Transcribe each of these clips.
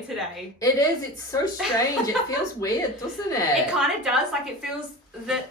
day today. It is. It's so strange. It feels weird, doesn't it? It kind of does. Like, it feels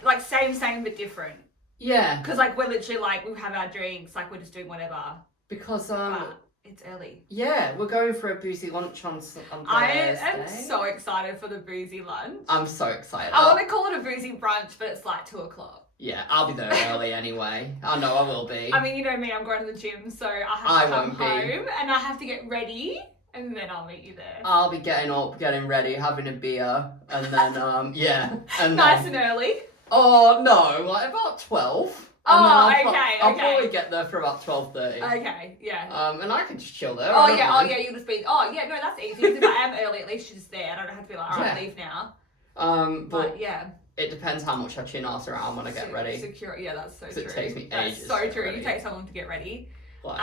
like same but different. Yeah. Because, like, we're literally, like, we have our drinks. Like, we're just doing whatever. Because, But it's early. Yeah, we're going for a boozy lunch on Thursday. I am so excited for the boozy lunch. I'm so excited. I want to call it a boozy brunch, but it's like 2:00. Yeah, I'll be there early anyway. I know I will be. I mean, you know me, I'm going to the gym, so I have to come home and I have to get ready, and then I'll meet you there. I'll be getting up, getting ready, having a beer, and then, yeah. And nice and early? Oh, no, like about 12. I'll probably get there for about 12:30. Okay, yeah. And I can just chill there. You'll just be, no, that's easy, because if I am early, at least you're just there, I don't have to be like, alright, leave now. But yeah. It depends how much I chin ass around when I get ready. Yeah, that's so true. It takes me ages. That's so true. Ready. You take so long to get ready. Like,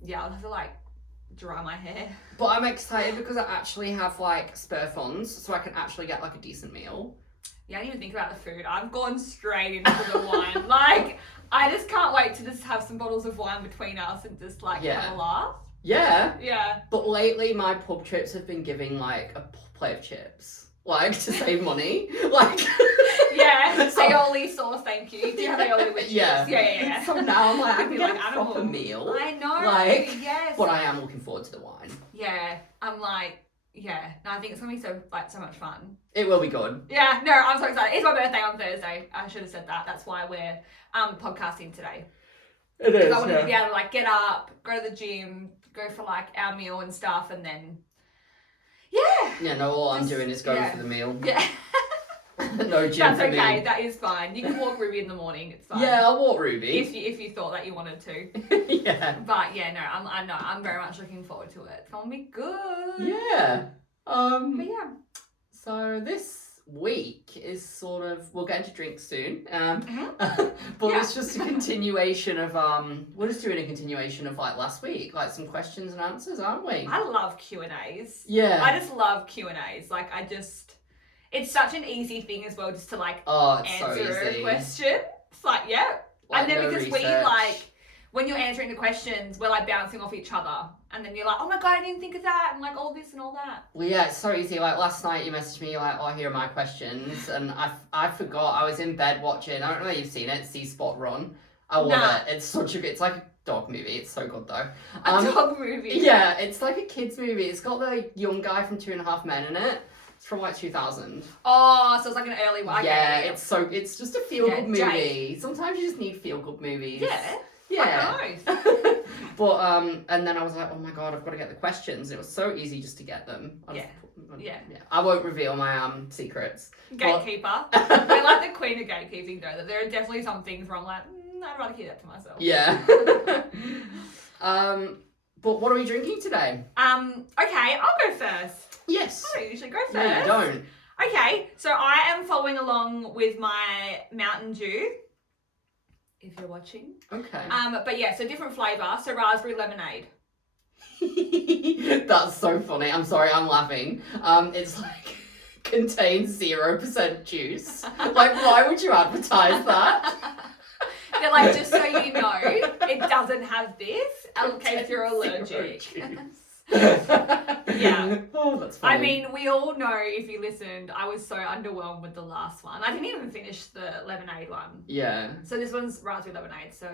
yeah, I'll have to like dry my hair. But I'm excited because I actually have like spare funds, so I can actually get like a decent meal. Yeah, I didn't even think about the food. I've gone straight into the wine. Like, I just can't wait to just have some bottles of wine between us and just like have a laugh. Yeah. Yeah. But lately, my pub trips have been giving like a plate of chips, like to save money, like. Yeah, so, aioli sauce, thank you. Do you have aioli with chips? Yeah. So now I'm like, I can get like a proper meal. I know. Like, yes. But I am looking forward to the wine. Yeah, I'm like, yeah. No, I think it's gonna be so much fun. It will be good. Yeah, no, I'm so excited. It's my birthday on Thursday. I should have said that. That's why we're podcasting today. It is. I wanted to be able to like get up, go to the gym, go for like our meal and stuff, and then all I'm doing is going for the meal. Yeah. No gym That's for okay. me. That is fine. You can walk Ruby in the morning. It's fine. Yeah, I'll walk Ruby if you thought that you wanted to. Yeah. But yeah, no, I'm very much looking forward to it. It's gonna be good. Yeah. But yeah. So this week is sort of, we'll get into drinks soon. But it's just a continuation of we're just doing a continuation of like last week, like some questions and answers, aren't we? I love Q&As. Yeah. I just love Q&As. Like it's such an easy thing as well, just to like answer a question. It's like, yeah. Like, and then no because research. we like, when you're answering the questions, we're like bouncing off each other. And then you're like, oh my God, I didn't think of that. And like all this and all that. Well, yeah, it's so easy. Like last night you messaged me like, oh, here are my questions. And I forgot. I was in bed watching, I don't know if you've seen it, C-Spot Run. I love it. It's such a good, it's like a dog movie. It's so good though. A dog movie? Yeah, it's like a kid's movie. It's got the young guy from 2.5 Men in it. It's from like 2000. Oh, so it's like an early one. Yeah, it's just a feel-good movie. Jake. Sometimes you just need feel-good movies. Yeah. Yeah. But and then I was like, oh my God, I've got to get the questions. It was so easy just to get them. Yeah. I won't reveal my secrets. Gatekeeper. We're like the queen of gatekeeping though. That there are definitely some things where I'm like, I'd rather keep that to myself. Yeah. But what are we drinking today? Okay, I'll go first. Yes. I don't usually go first. No, you don't. Okay, so I am following along with my Mountain Dew. If you're watching. Okay. But yeah, so different flavour. So raspberry lemonade. That's so funny. I'm sorry, I'm laughing. It's like contains 0% juice. Like, why would you advertise that? They're like, just so you know, it doesn't have this in case you're allergic. Yeah. Oh, that's funny. I mean, we all know, if you listened, I was so underwhelmed with the last one. I didn't even finish the lemonade one. Yeah. So this one's raspberry lemonade, so...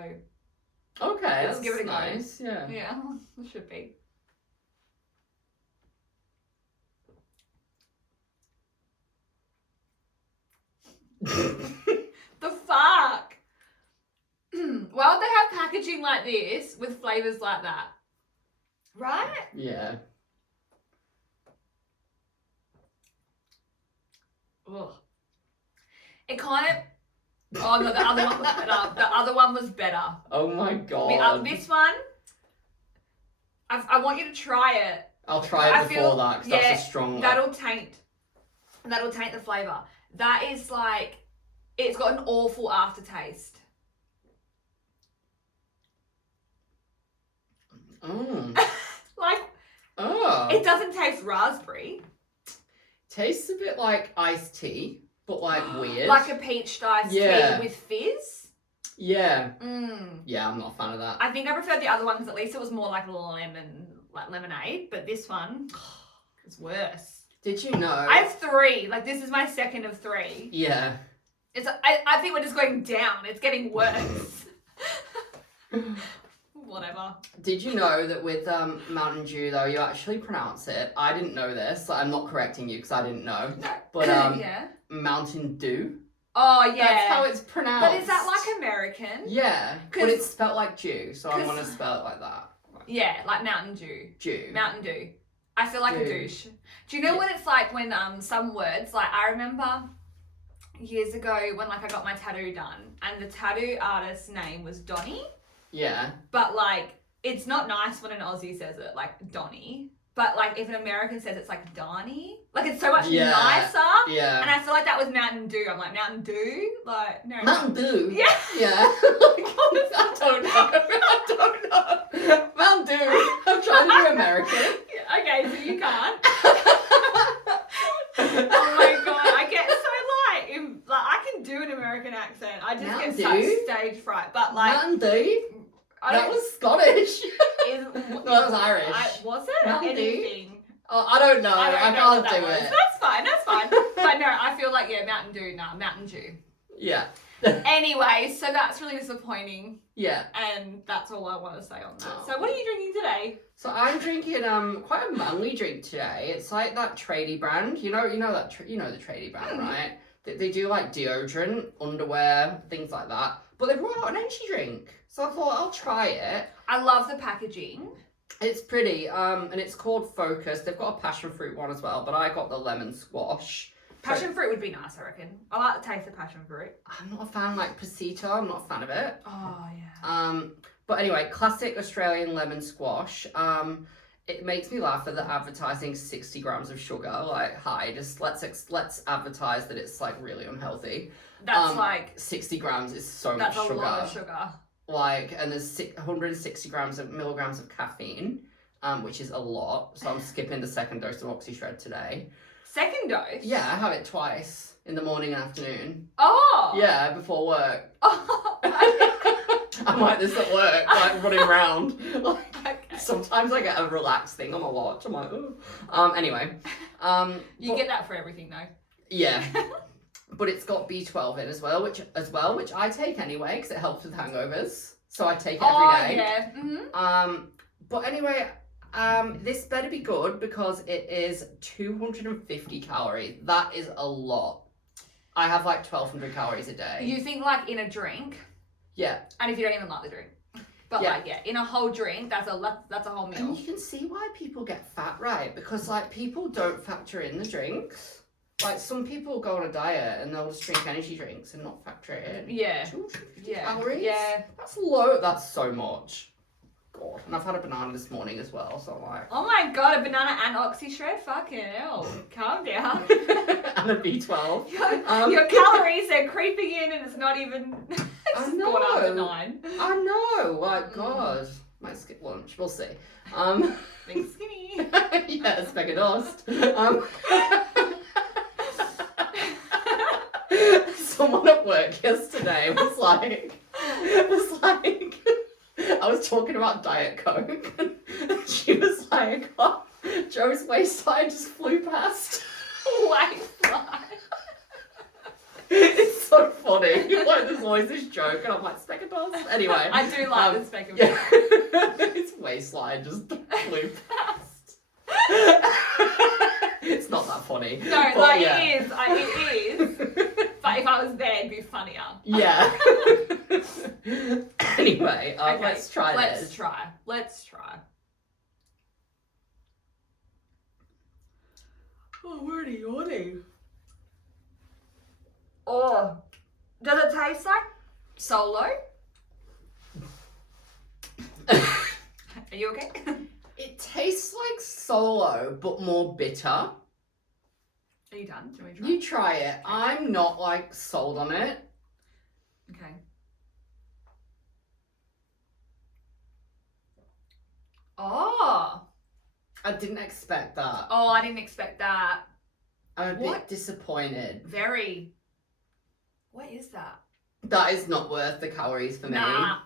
Okay, let's give it a nice. go. Yeah, it should be. The fuck? Why would they have packaging like this with flavours like that? Right? Yeah. Ugh. It kind of... Oh no, the other one was better. The other one was better. Oh my God. This one, I want you to try it. I'll try it before that, because that's a strong one. That'll taint the flavour. That is like, it's got an awful aftertaste. It doesn't taste raspberry. Tastes a bit like iced tea, but like weird. Like a peach iced tea with fizz. Yeah. Yeah, I'm not a fan of that. I think I preferred the other one because at least it was more like lemonade. But this one, It's worse. Did you know? I have 3. Like, this is my second of 3. Yeah. I think we're just going down. It's getting worse. Whatever. Did you know that with Mountain Dew, though, you actually pronounce it? I didn't know this. I'm not correcting you because I didn't know. No. But yeah. Mountain Dew. Oh, yeah. That's how it's pronounced. But is that like American? Yeah. But it's spelled like Dew, so I want to spell it like that. Yeah, like Mountain Dew. Dew. Mountain Dew. I feel like a douche. Do you know what it's like when some words, like I remember years ago when like I got my tattoo done and the tattoo artist's name was Donnie. Yeah. But like it's not nice when an Aussie says it, like Donnie. But like if an American says it's like Donnie, like it's so much nicer. Yeah. And I feel like that was Mountain Dew. I'm like Mountain Dew, like no. Mountain Dew. Yeah. Yeah. I don't know. Mountain Dew. I'm trying to be American. Okay, so you can't. Oh my god, I get so like I can do an American accent. I just Mountain get such Dew? stage fright. But like Mountain Dew. That was Scottish. No, that was Irish. Was it? Mountain Dew? Anything? Oh, I don't know. I can't do was. it. That's fine. But no, I feel like Mountain Dew. Nah, Mountain Dew. Yeah. Anyway, so that's really disappointing. Yeah. And that's all I want to say on that. Oh. So what are you drinking today? So I'm drinking quite a manly drink today. It's like that tradie brand. You know the tradie brand, right? They do like deodorant, underwear, things like that. But they brought out an energy drink. So I thought I'll try it. I love the packaging. It's pretty, and it's called Focus. They've got a passion fruit one as well, but I got the lemon squash. Passion fruit would be nice, I reckon. I like the taste of passion fruit. I'm not a fan like Pasito. I'm not a fan of it. Oh yeah. But anyway, classic Australian lemon squash. It makes me laugh that they're advertising 60 grams of sugar. Like, hi, just let's advertise that it's like really unhealthy. That's like 60 grams is so much sugar. That's a lot of sugar. Like, and there's 160 milligrams of caffeine, which is a lot. So I'm skipping the second dose of OxyShred today. Second dose? Yeah, I have it twice in the morning and afternoon. Oh. Yeah, before work. Oh. I'm like this at work, like running around. Like, okay. Sometimes I get a relaxed thing on my watch. I'm like, oh. Anyway. You get that for everything though. Yeah. But it's got B12 in as well, which I take anyway because it helps with hangovers. So I take it every day. Yeah. Mm-hmm. But anyway, this better be good because it is 250 calories. That is a lot. I have like 1,200 calories a day. You think like in a drink? Yeah. And if you don't even like the drink. But like, in a whole drink, that's a whole meal. And you can see why people get fat, right? Because like people don't factor in the drinks. Like some people go on a diet and they'll just drink energy drinks and not factor it in. Yeah. 250 calories? Yeah. That's low. That's so much. God. And I've had a banana this morning as well, so I'm like... Oh my god, a banana and OxyShred? Fucking hell. Calm down. And a B12. Your calories are creeping in and it's not even... I know. Gone after 9. I know. Like, God. Might skip lunch. We'll see. Being skinny. Yeah, speck of dust. Someone at work yesterday was like, I was talking about Diet Coke, and she was like, oh, Joe's waistline just flew past. Waistline. It's so funny. Like, there's always this joke, and I'm like, speck of dust. Anyway. I do like the speck of dust. His waistline just flew past. It's not that funny. No, but like, it is. But if I was there, it'd be funnier. Yeah. Anyway, okay, let's try this. Let's try. Oh, I'm already yawning. Oh, does it taste like Solo? Are you okay? It tastes like Solo, but more bitter. Are you done? Do you want me to try? You try it. I'm not like sold on it. Okay. Oh. I didn't expect that. Oh, I didn't expect that. I'm a bit disappointed. Very. What is that? That is not worth the calories for me. Nah.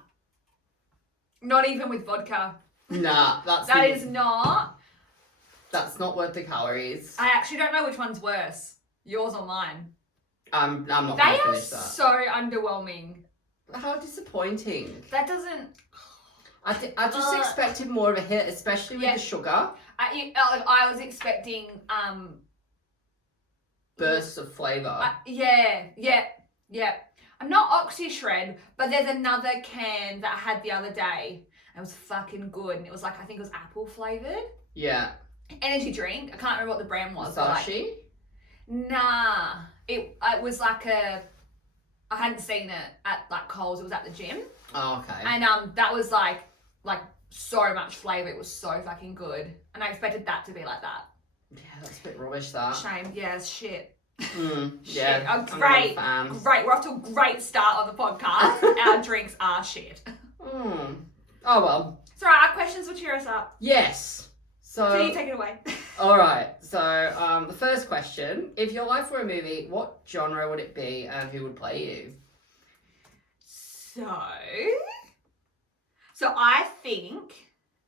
Not even with vodka. Nah, That is not. That's not worth the calories. I actually don't know which one's worse, yours or mine. I'm not They going to are finish that. so underwhelming. How disappointing. That doesn't. I just expected more of a hit, especially with the sugar. I was expecting bursts of flavour. Yeah. I'm not Oxy Shred, but there's another can that I had the other day. It was fucking good, and it was like, I think it was apple flavoured. Yeah. Energy drink. I can't remember what the brand was. Musashi? Nah. It was like I hadn't seen it at like Coles. It was at the gym. Oh, okay. And that was like so much flavour. It was so fucking good. And I expected that to be like that. Yeah, that's a bit rubbish, that. Shame. Yeah, it's shit. Yeah. Oh, great. Great. We're off to a great start on the podcast. Our drinks are shit. Oh, well. It's alright. Our questions will cheer us up. Yes. So you take it away. Alright. So, the first question. If your life were a movie, what genre would it be and who would play you? So I think,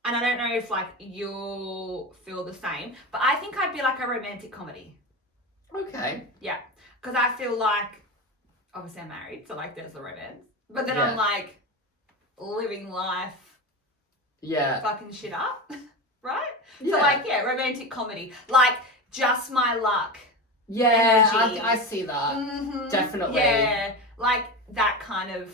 and I don't know if like you'll feel the same, but I think I'd be like a romantic comedy. Okay. Yeah. Because I feel like, obviously I'm married, so like there's the romance. But then I'm like living life. Yeah. Fucking shit up. Right? Yeah. So like, yeah, romantic comedy. Like, Just My Luck. Yeah, energy. I see that. Mm-hmm. Definitely. Yeah. Like that kind of.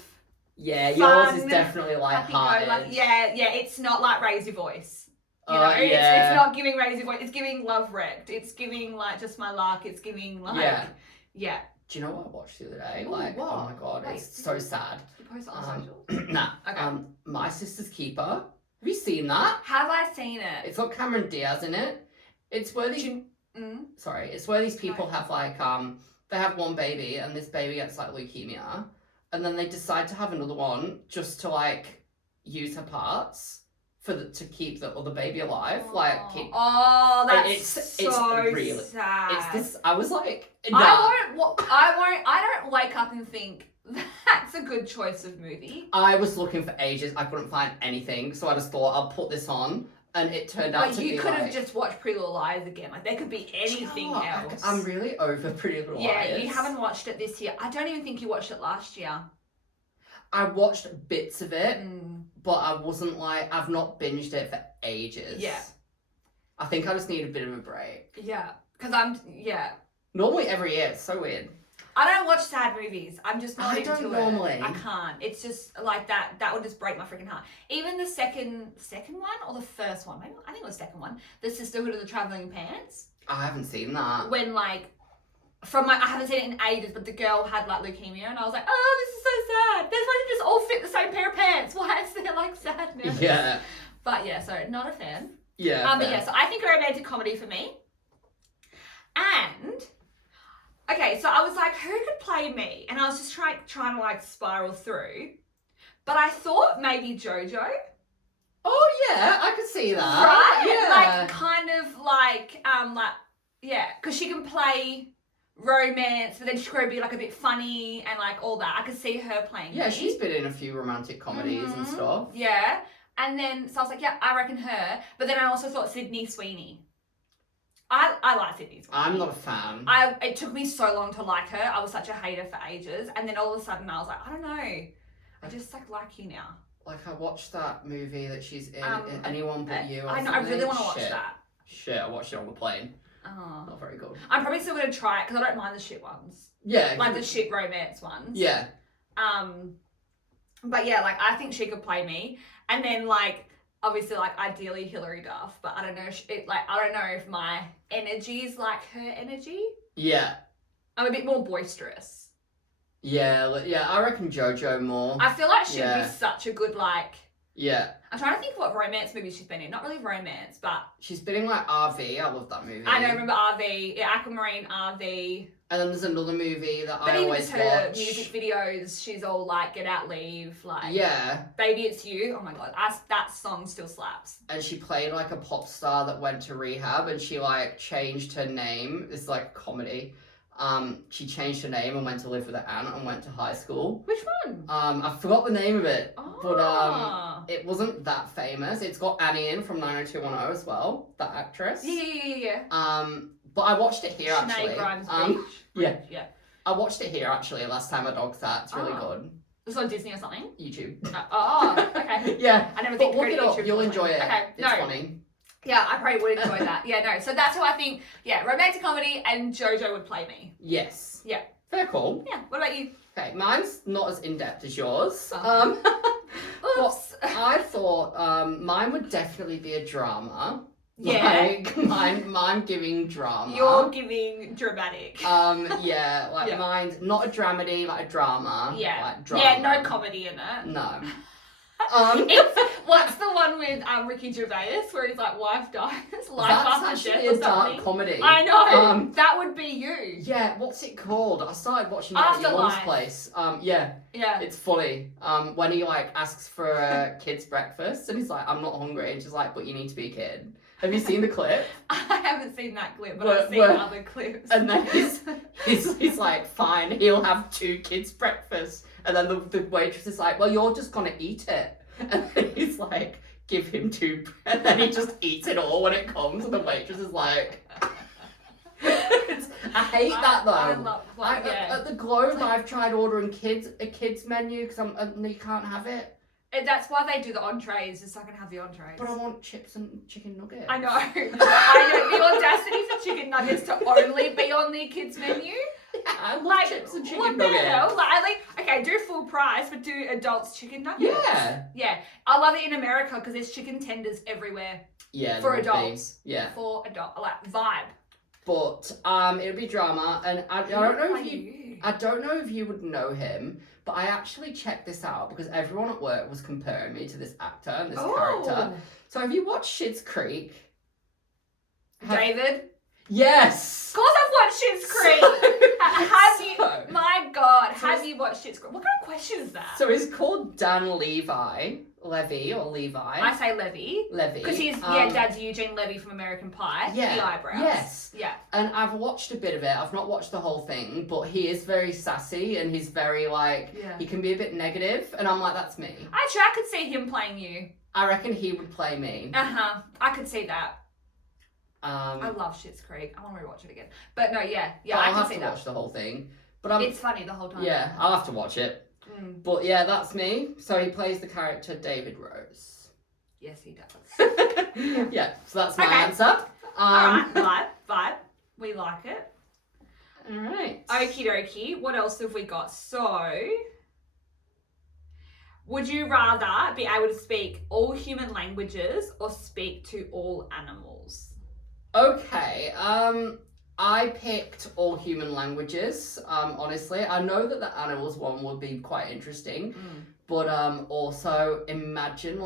Yeah, fun, yours is definitely light-hearted. Yeah, it's not like Raise Your Voice. You know, it's not giving Raise Your Voice. It's giving Love Wrecked. It's giving like Just My Luck. It's giving like yeah. Do you know what I watched the other day? Ooh, like, what? oh my god, Wait, it's so sad. Did you post it on social? Nah. Okay. My Sister's Keeper. Have you seen that? Have I seen it? It's got Cameron Diaz in it. It's where these it's where these people have like they have one baby and this baby gets like leukemia and then they decide to have another one just to like use her parts to keep the other baby alive. That's so really sad. It's this. I was like, nah. I don't wake up and think that's a good choice of movie. I was looking for ages. I couldn't find anything, so I just thought I'll put this on, and it turned out to be like. You could have just watched Pretty Little Liars again. Like there could be anything else. I'm really over Pretty Little Liars. Yeah, you haven't watched it this year. I don't even think you watched it last year. I watched bits of it, but I wasn't like, I've not binged it for ages. Yeah. I think I just need a bit of a break. Yeah, because Normally every year, it's so weird. I don't watch sad movies. I'm just not into it. I don't normally. I can't. It's just like that would just break my freaking heart. Even the second one or the first one, maybe, I think it was the second one, The Sisterhood of the Traveling Pants. I haven't seen that. When like, I haven't seen it in ages, but the girl had like leukemia and I was like, oh, this is so sad. They're supposed to just all fit the same pair of pants. Why is there like sadness? Yeah. But yeah, so not a fan. Yeah. But yeah, so I think a romantic comedy for me. And, okay, so I was like, who could play me? And I was just trying to like spiral through. But I thought maybe JoJo. Oh yeah, I could see that. Right? Yeah. Like kind of like, yeah, because she can play romance, but then she could be like a bit funny and like all that. I could see her playing. Yeah, she's been in a few romantic comedies and stuff. Yeah. And then, so I was like, yeah, I reckon her. But then I also thought Sydney Sweeney. I like Sydney Sweeney. I'm not a fan. It took me so long to like her. I was such a hater for ages. And then all of a sudden I was like, I don't know. I just like you now. Like I watched that movie that she's in, Anyone But You. I know, I really want to watch that. Shit, I watched it on the plane. Oh. Not very good. I'm probably still going to try it because I don't mind the shit ones. Yeah. Like the shit romance ones. Yeah. But yeah, like I think she could play me. And then like, obviously like ideally Hilary Duff, but I don't know if my energy is like her energy. Yeah. I'm a bit more boisterous. Yeah, I reckon JoJo more. I feel like she'd be such a good like. Yeah. I'm trying to think of what romance movies she's been in. Not really romance, but she's been in like RV. I love that movie. I know, remember RV? Yeah, Aquamarine, RV. And then there's another movie that but I always watch. But even her watch. music videos, she's all like, get out, leave, like. Yeah. Baby, It's You. Oh my god, that song still slaps. And she played like a pop star that went to rehab, and she like changed her name. It's like a comedy. She changed her name and went to live with her aunt and went to high school. Which one? I forgot the name of it. Oh. But It wasn't that famous. It's got Annie in from 90210 as well, that actress. Yeah. But I watched it here Sinead actually. Grimes Beach. Yeah. I watched it here actually last time my dog sat. It's really good. It's on Disney or something? YouTube. Okay. Yeah. I never But think to look go it to up. YouTube. You'll enjoy it. Okay. It's funny. Yeah, I probably would enjoy that. Yeah, no. So that's who I think, romantic comedy and JoJo would play me. Yes. Yeah. Fair call. Yeah. What about you? Okay, mine's not as in-depth as yours. Oops. I thought mine would definitely be a drama. Yeah. Like, mine giving drama. You're giving dramatic. Mine's not a dramedy, like a drama. Yeah. Like drama. Yeah, no comedy in it. No. What's the one with Ricky Gervais where his wife dies? Life That's after actually death or a dark something? comedy. I know. That would be you. Yeah, what's it called? I started watching that at your mum's Afterlife. place. Yeah. It's funny. When he asks for a kid's breakfast and he's like, I'm not hungry, and she's like, but you need to be a kid. Have you seen the clip? I haven't seen that clip, but I've seen other clips. And then he's like, fine, he'll have 2 kids' breakfast. And then the waitress is like, well, you're just gonna eat it. And then he's like, give him 2, and then he just eats it all when it comes, and the waitress is like, I hate that though. I love At the Globe, I've tried ordering a kids menu because you can't have it. That's why they do the entrees, just so I can have the entrees. But I want chips and chicken nuggets. I know. The audacity for chicken nuggets to only be on the kids menu. Yeah, I love chips and chicken what nuggets. The hell? Do full price, but do adults chicken nuggets. Yeah. Yeah. I love it in America because there's chicken tenders everywhere. Yeah. For adults. Yeah. For adults. Vibe. But it'll be drama, and I don't know if you would know him, but I actually checked this out because everyone at work was comparing me to this actor and this character. So have you watched Schitt's Creek? David? Yes! Of course I've watched Schitt's Creek! My God, have you watched Schitt's Creek? What kind of question is that? So he's called Dan Levy. I say Levy. Because he's, Dad's Eugene Levy from American Pie. Yeah. The eyebrows. Yes. Yeah. And I've watched a bit of it. I've not watched the whole thing, but he is very sassy and he's very he can be a bit negative. And I'm like, that's me. Actually, I could see him playing you. I reckon he would play me. I could see that. I love Schitt's Creek. I want to rewatch it again. But no, I can see that. I'll have to watch the whole thing. But it's funny the whole time. Yeah, I'll have to watch it. But yeah, that's me. So he plays the character David Rose. Yes, he does. Yeah, so that's my answer. Alright, vibe. We like it. Alright. Okie dokie. What else have we got? So, would you rather be able to speak all human languages or speak to all animals? Okay, I picked all human languages, honestly. I know that the animals one would be quite interesting, but also imagine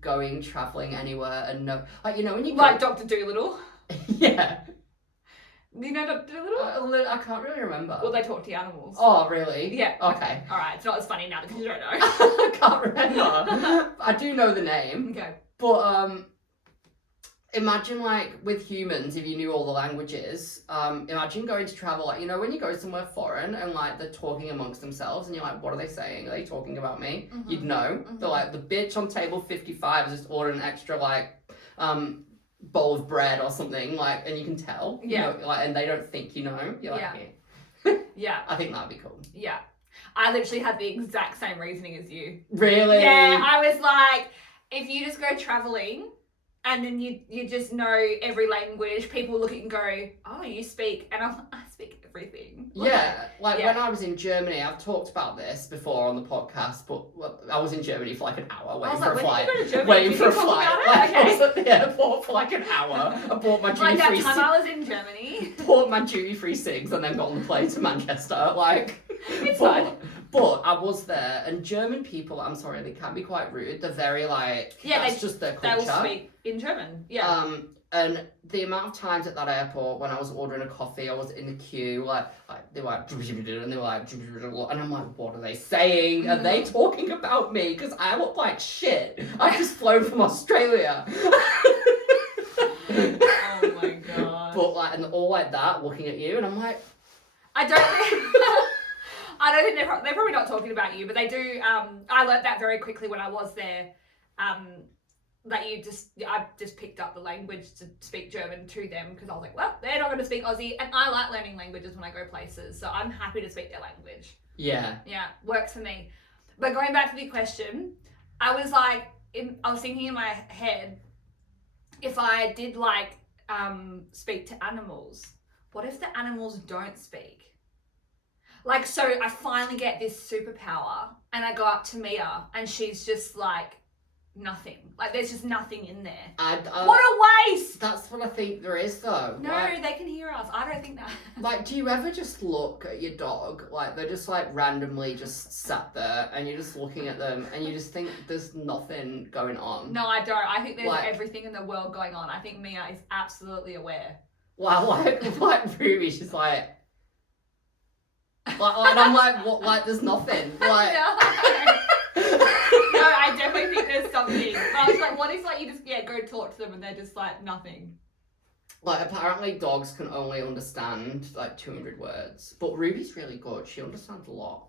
going travelling anywhere and when you go... Dr. Dolittle? Yeah. Do you know Dr. Dolittle? I can't really remember. Well, they talk to the animals. Oh, really? Yeah. Okay. Alright, it's not as funny now because you don't know. I can't remember. I do know the name. Okay. But, imagine with humans, if you knew all the languages, imagine going to travel, when you go somewhere foreign and they're talking amongst themselves and you're like, what are they saying? Are they talking about me? You'd know. They're like, the bitch on table 55 is just ordering an extra bowl of bread or something, and you can tell. Yeah. And they don't think you know. You're like, Yeah. I think that'd be cool. Yeah. I literally had the exact same reasoning as you. Really? Yeah, I was like, if you just go travelling and then you just know every language, people look at you and go, oh, you speak, and I'm like, I speak everything. Yeah, when I was in Germany, I've talked about this before on the podcast, but I was in Germany for an hour waiting for a flight. When did you go to Germany? Waiting for a flight. I was at the airport for an hour. I bought my duty free. That time I was in Germany. Bought my duty free cigs and then got on the plane to Manchester. It's fine. But I was there, and German people, I'm sorry, they can be quite rude. They're very that's just their culture. They will speak in German. Yeah. And the amount of times at that airport when I was ordering a coffee, I was in the queue, they were and they were and I'm like, what are they saying? Are they talking about me? Because I look like shit. I've just flown from Australia. Oh my God. But and all that, looking at you, and I'm like, I don't think they're probably not talking about you, but they do. I learnt that very quickly when I was there. that I just picked up the language to speak German to them because I was like, well, they're not going to speak Aussie, and I like learning languages when I go places, so I'm happy to speak their language. Yeah. Yeah, works for me. But going back to the question, I was like, I was thinking in my head, if I did like speak to animals, what if the animals don't speak? Like, so I finally get this superpower and I go up to Mia and she's just like nothing. Like, there's just nothing in there. What a waste! That's what I think there is, though. No, like, they can hear us. I don't think that. Like, do you ever just look at your dog? Like, they're just like randomly just sat there and you're just looking at them and you just think there's nothing going on. No, I don't. I think there's like, everything in the world going on. I think Mia is absolutely aware. Wow, like Ruby, she's like, and I'm like, what? Like, there's nothing. Like, No. No, I definitely think there's something. I was like, what if like you just go talk to them and they're just like nothing? Like, apparently dogs can only understand like 200 words, but Ruby's really good. She understands a lot.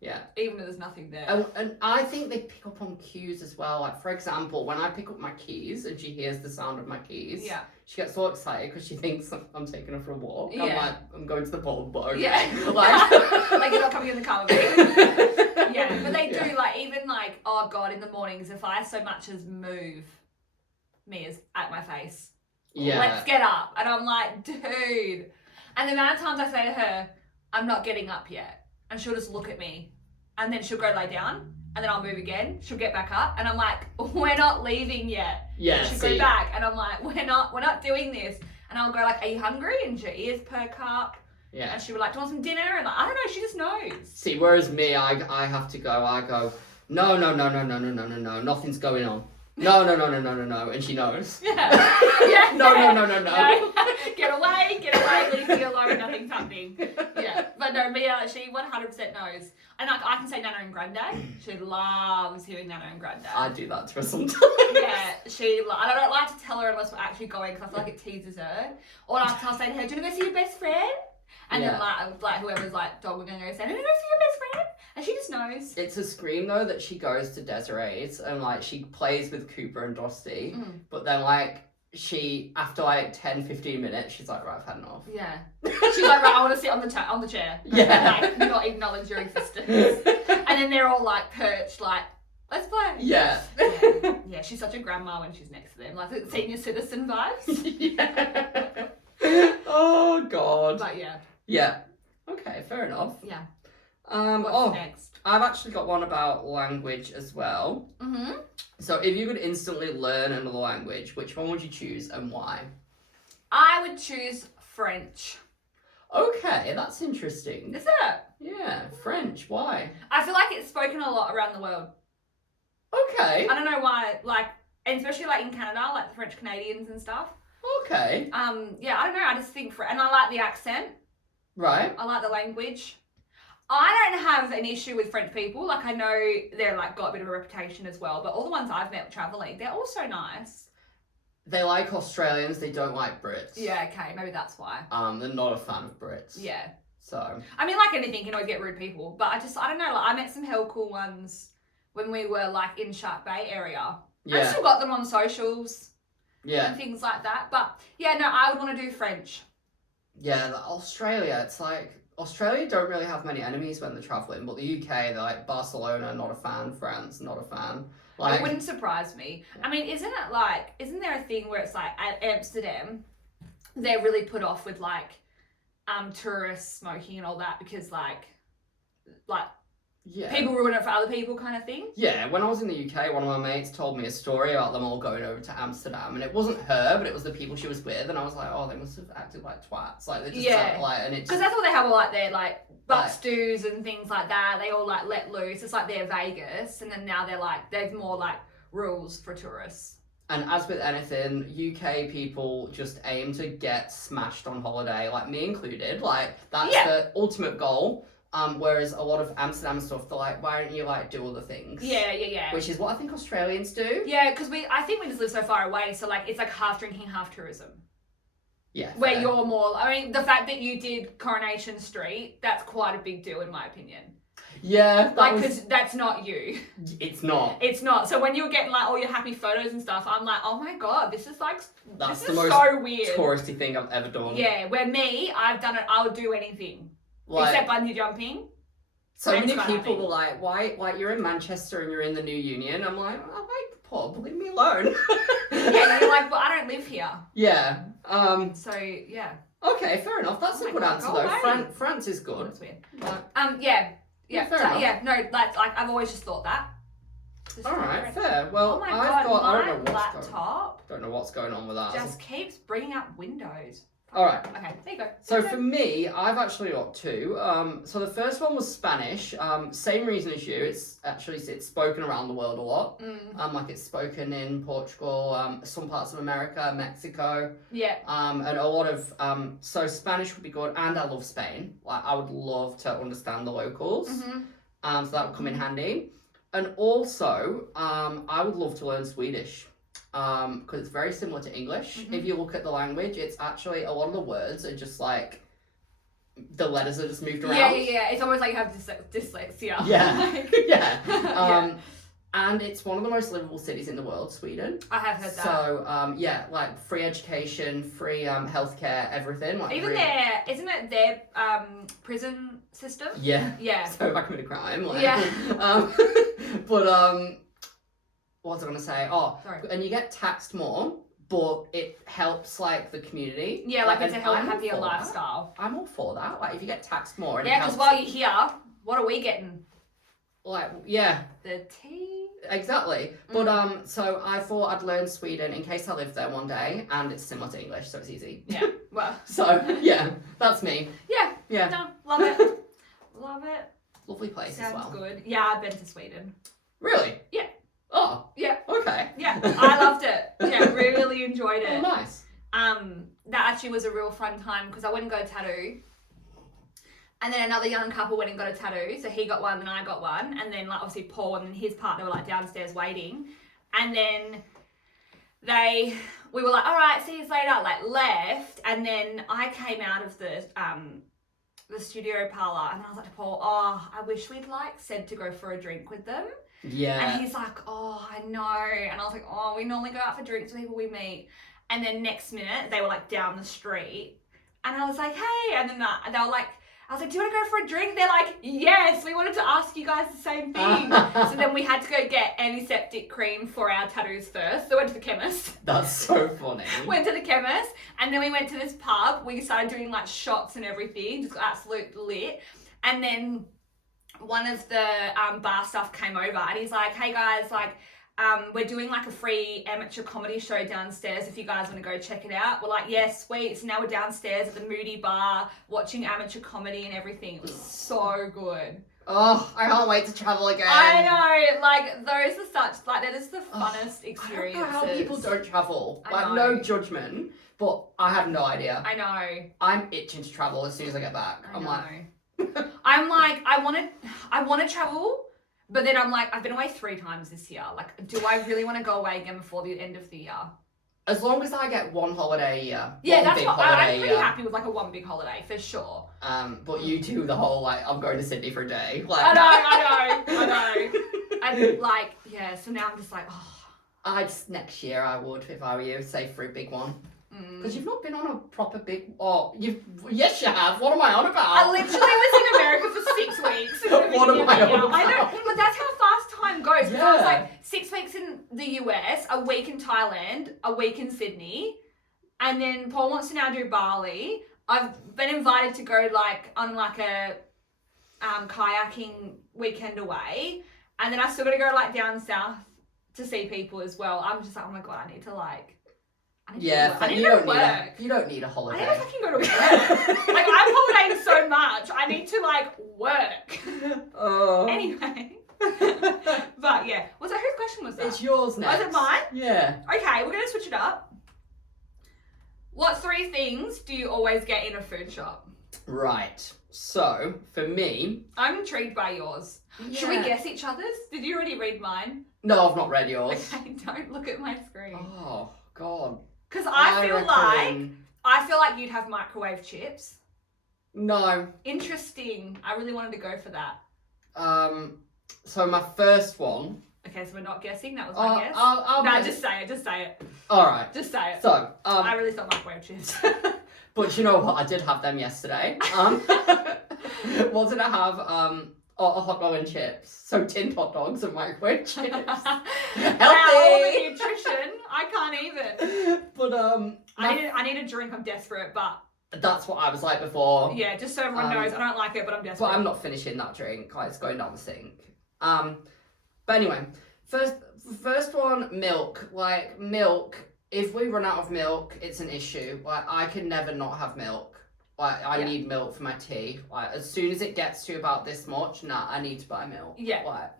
Yeah. Even though there's nothing there. And I think they pick up on cues as well. Like, for example, when I pick up my keys and she hears the sound of my keys, Yeah. she gets so excited because she thinks I'm taking her for a walk. Yeah. I'm like, I'm going to the pub, but okay. Yeah. Like, like you're not coming in the car with me. Yeah, but they do Yeah. like, even like, oh God, in the mornings, if I so much as move Mia's at my face, Yeah. let's get up. And I'm like, dude. And the amount of times I say to her, I'm not getting up yet. And she'll just look at me. And then she'll go lay down. And then I'll move again. She'll get back up. And I'm like, we're not leaving yet. Yeah, And she'll see. go back. And I'm like, we're not doing this. And I'll go like, are you hungry? And her ears perk up. Yeah. And she'll be like, do you want some dinner? And like, I don't know, she just knows. See, whereas me, I have to go. I go, no, nothing's going on. No, and she knows. Yeah. Yeah. No. Get away, leave me alone, nothing's happening. Yeah. But no, Mia, she 100% knows. And I can say Nana and Granddad. She loves hearing Nana and Granddad. I do that to her sometimes. Yeah, and I don't like to tell her unless we're actually going because I feel like it teases her. Or I'll say to her, do you want to go see your best friend? And Yeah. then like whoever's like, dog, we're going to go say, no, go see your best friend. And she just knows. It's a scream though that she goes to Desiree's and like she plays with Cooper and Dusty, but then like she after like 10-15 minutes she's like, right, I've had enough. Yeah. She's like, right, I want to sit on the chair. Yeah. And, like, not acknowledge your existence. And then they're all like perched, like, let's play. Yeah. Yeah, she's such a grandma when she's next to them, like senior citizen vibes. Yeah. Oh God. But yeah. Yeah. Okay, fair enough. Yeah. What's next? I've actually got one about language as well. Mm-hmm. So if you could instantly learn another language, which one would you choose and why? I would choose French. Okay, that's interesting. Is it? Yeah, French. Why? I feel like it's spoken a lot around the world. Okay. I don't know why, like, and especially like in Canada, like the French Canadians and stuff. Okay. Yeah, I don't know. I just think and I like the accent. Right. I like the language. I don't have an issue with French people. Like, I know they're like got a bit of a reputation as well, but all the ones I've met traveling, they're all so nice. They like Australians. They don't like Brits. Yeah, okay, maybe that's why. They're not a fan of Brits. Yeah. So. I mean, like anything, you know, get rude people, but I don't know. Like, I met some hell cool ones when we were like in Shark Bay area. Yeah. I still got them on socials. Yeah. And things like that. But yeah, no, I would want to do French. Yeah, Australia, it's like, Australia don't really have many enemies when they're travelling, but the UK, they're like, Barcelona, not a fan, France, not a fan. Like, It wouldn't surprise me. I mean, isn't there a thing where it's like at Amsterdam, they're really put off with like tourists smoking and all that because like yeah. people ruin it for other people kind of thing? Yeah, when I was in the UK, one of my mates told me a story about them all going over to Amsterdam, and it wasn't her, but it was the people she was with, and I was like, oh, they must have acted like twats. Like, they just sound like, and it Because just... that's what they have all like their like butt Like- stews and things like that. They all like let loose. It's like they're Vegas, and then now they're like there's more like rules for tourists. And as with anything, UK people just aim to get smashed on holiday, like me included. Like, that's the ultimate goal. Whereas a lot of Amsterdam stuff, they're like, why don't you like do other things? Yeah. Which is what I think Australians do. Yeah, because I think we just live so far away, so like it's like half drinking, half tourism. Yeah. Where fair. you're more, I mean, the fact that you did Coronation Street, that's quite a big deal in my opinion. Yeah, that Like, was... because that's not you. It's not. It's not. So when you were getting like all your happy photos and stuff, I'm like, oh my god, this is like, That's this the is most so weird. touristy thing I've ever done. Yeah, where me, I've done it. I would do anything except bungee jumping. So and many skydiving. people were like, why, like, you're in Manchester and you're in the New Union. I'm like, oh, my Paul, leave me alone. Yeah, and you're like, well, I don't live here. Yeah. So yeah. Okay, fair enough. That's Oh a my good God, answer go though. away. France is good. That's weird. But, Yeah, fair enough. yeah. No, like I've always just thought that. Just all right, different. fair. Well, Oh my I've god, got. I my don't know what's laptop don't know what's going on with that. just keeps bringing up Windows. All right. Okay, there you go. So There you for me, I've actually got two. So the first one was Spanish. Same reason as you. It's spoken around the world a lot. go. Mm. Like it's spoken in Portugal, some parts of America, Mexico, Yeah. and a lot of. So Spanish would be good, and I love Spain. Like I would love to understand the locals. Mm-hmm. So that would come in handy. And also, I would love to learn Swedish. Because it's very similar to English. Mhm. If you look at the language, it's actually a lot of the words are just like the letters are just moved around. Yeah. It's almost like you have dyslexia. Yeah. Like- Yeah. Yeah. And it's one of the most livable cities in the world, Sweden. I have heard that. So yeah, like free education, free healthcare, everything. Like Even really... isn't it their prison system? Yeah. Yeah. So if I commit a crime, like, Yeah. but what was I gonna say? Oh, Sorry. and you get taxed more, but it helps like the community. Yeah, like it's a and I'm all happier for that. lifestyle. I'm all for that. Like if you get taxed more, and Yeah, it because helps, while you're here, what are we getting? like yeah, The tea. exactly. But so I thought I'd learn Sweden in case I live there one day, and it's similar to English, so it's easy. Yeah. Well. So yeah, that's me. Yeah. Yeah, No, love it. Love it. lovely place Sounds as well. good. Yeah, I've been to Sweden. Really? Yeah. Oh. Yeah. Okay. Yeah, I loved it. Yeah, really enjoyed Oh, it. nice. That actually was a real fun time because I went and got a tattoo. And then another young couple went and got a tattoo. So he got one and I got one. And then like obviously Paul and his partner were like downstairs waiting. And then we were like, all right, see you later, like left. And then I came out of the studio parlor and I was like to Paul, oh, I wish we'd like said to go for a drink with them. Yeah. And he's like, oh, I know. And I was like, oh, we normally go out for drinks with people we meet. And then next minute, they were like down the street. And I was like, hey. And then they were like, I was like, do you want to go for a drink? They're like, yes, we wanted to ask you guys the same thing. So then we had to go get antiseptic cream for our tattoos first. So we went to the chemist. That's so funny. Went to the chemist. And then we went to this pub. We started doing like shots and everything. Just got absolute lit. And then one of the bar staff came over and he's like, hey guys, like, we're doing like a free amateur comedy show downstairs if you guys want to go check it out. We're like, yeah, sweet. So now we're downstairs at the Moody Bar watching amateur comedy and everything. It was so good. Oh, I can't wait to travel again. I know, like those are such, like that is the funnest I experiences. don't know how people don't travel. I Like, know. no judgment, but I have no idea. I know. I'm itching to travel as soon as I get back. I I'm know. like, I'm like, I want to travel, but then I'm like, I've been away 3 times this year. Like, do I really want to go away again before the end of the year? as long as I get one holiday a year. Yeah, one that's big what holiday I'm a pretty year. happy with, like a one big holiday for sure. But you do the whole like I'm going to Sydney for a day. Like I know. And like, yeah. So now I'm just like, oh. Next year I would if I were you, save for a big one. Mm. Because you've not been on a proper big. Oh, yes, you have. What am I on about? I literally was in America for 6 weeks. What am I on I know, about? but that's how fast time goes. 'Cause I was Yeah. like 6 weeks in the US, a week in Thailand, a week in Sydney, and then Paul wants to now do Bali. I've been invited to go like on like a kayaking weekend away, and then I still got to go like down south to see people as well. I'm just like, oh my god, I need to like. Yeah, I need you to don't work. you don't need a I holiday. need to fucking go to work. Like, I'm holidaying so much. I need to, like, work. Oh. Anyway. But, yeah. Was that, whose question was that? It's yours next. Was it mine? Yeah. Okay, we're going to switch it up. What 3 things do you always get in a food shop? Right. So, for me... I'm intrigued by yours. Should we Yeah. guess each other's? Did you already read mine? No, I've not read yours. Okay, don't look at my screen. Oh, God. Because I reckon- feel like you'd have microwave chips. No. Interesting. I really wanted to go for that. So my first one. Okay, so we're not guessing. That was my guess. I'll No, guess. just say it. Just say it. All right. Just say it. So, I really thought microwave chips. but you know what? I did have them yesterday. What did I have? A hot dog and chips. So tinned hot dogs and microwave chips. Healthy. Wow, all the nutrition. I can't even. But I need a drink. I'm desperate, but that's what I was like before. yeah, just so everyone knows, I don't like it, but I'm desperate. But I'm not finishing that drink. Like, it's going down the sink. But anyway, first one, milk. Like, milk. If we run out of milk, it's an issue. Like, I can never not have milk. Like, I need milk for my tea. Like, as soon as it gets to about this much, I need to buy milk. Yeah. Like,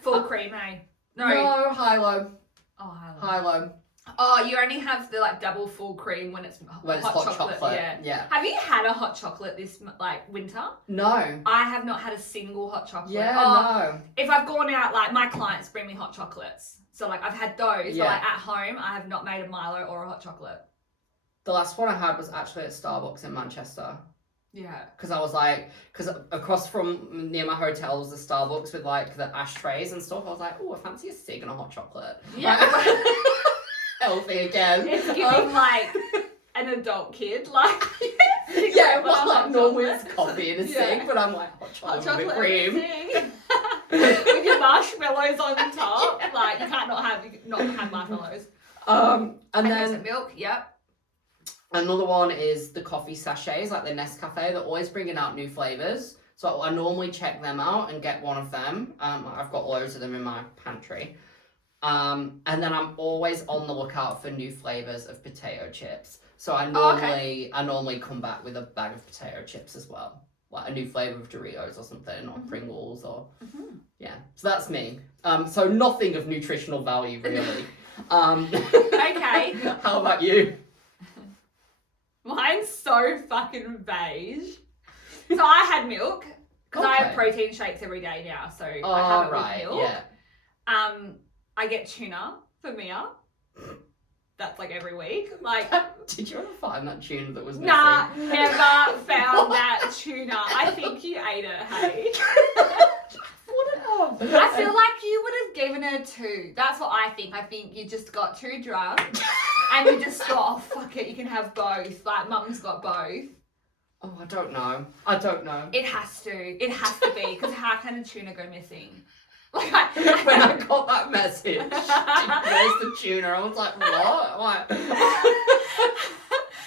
Full cream, eh? No, high-low. Oh, high-low. High-low. Oh, you only have the like double full cream when it's hot chocolate. Yeah. Have you had a hot chocolate this like winter? No. I have not had a single hot chocolate. Yeah, no. If I've gone out, like my clients bring me hot chocolates, so like I've had those. Yeah. But like at home, I have not made a Milo or a hot chocolate. The last one I had was actually at Starbucks in Manchester. Yeah. Because I was like, because across from near my hotel was the Starbucks with like the ashtrays and stuff. I was like, oh, I fancy a cig and a hot chocolate. Yeah. Healthy again. It's giving like an adult kid, like. Yeah, well, like normally it's coffee and a cig, but I'm like hot chocolate with cream. With your marshmallows on the top, like you can't not have marshmallows. And then then milk, yep. another one is the coffee sachets, like the Nescafe. They're always bringing out new flavors, so I normally check them out and get one of them. I've got loads of them in my pantry. And then I'm always on the lookout for new flavors of potato chips. So I normally come back with a bag of potato chips as well, like a new flavor of Doritos or something, or Pringles, or yeah. So that's me. So nothing of nutritional value really. Okay. How about you? Mine's so fucking beige. So I had milk because I have protein shakes every day now. So I have it with milk. Yeah. I get tuna for Mia. That's like every week. Like, did you ever find that tuna that was missing? Nah, never found that tuna. I think you ate it, hey. I feel like you would have given her two. That's what I think. I think you just got too drunk and you just thought, oh fuck it, you can have both. Like mum's got both. Oh, I don't know. It has to be, because how can a tuna go missing? Like when I got that message, where's the tuna? I was like, what?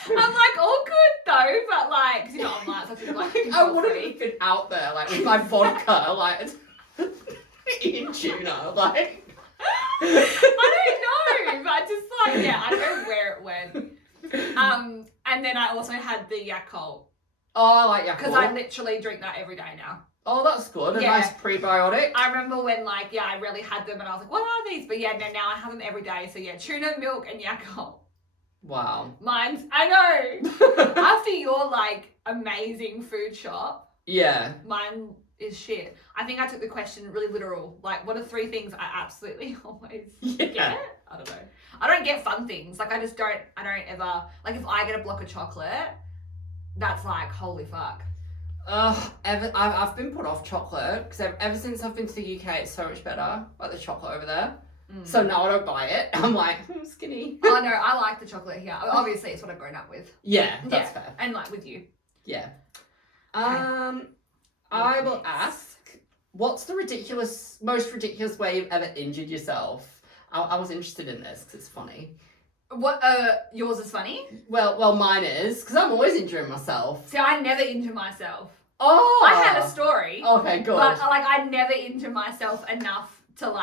I'm like, all good though, but like, you know, I'm like, such a like. I would have been out there like with my vodka, like eating tuna, like. I don't know, but just like I don't know where it went. And then I also had the Yakult. Oh, I like Yakult. Because I literally drink that every day now. Oh, that's good. A nice prebiotic. I remember when I really had them and I was like, what are these? But now I have them every day. So tuna, milk, and Yakult. Wow. Mine's, I know. After your amazing food shop. Yeah. Mine is shit. I think I took the question really literal. Like, what are 3 things I absolutely always get? I don't know. I don't get fun things. Like, I don't ever, like, if I get a block of chocolate, that's like, holy fuck. I've been put off chocolate because ever since I've been to the UK, it's so much better. Like the chocolate over there. So now I don't buy it. I'm like, I'm skinny. Oh no, I like the chocolate here. Obviously, it's what I've grown up with. Yeah, that's fair. And like with you. Yeah. I will ask, what's the most ridiculous way you've ever injured yourself? I was interested in this because it's funny. What? Yours is funny? Well, mine is because I'm always injuring myself. See, I never injure myself. Oh. I had a story. Okay, good. But I never injure myself enough to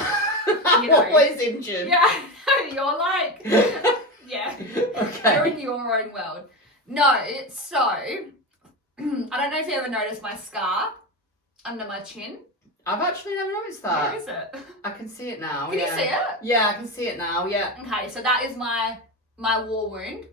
I'm always injured. Yeah, you're like, yeah. Okay. You're in your own world. No, so I don't know if you ever noticed my scar under my chin. I've actually never noticed that. Where is it? I can see it now. Can you see it? Yeah, I can see it now. Yeah. Okay, so that is my war wound.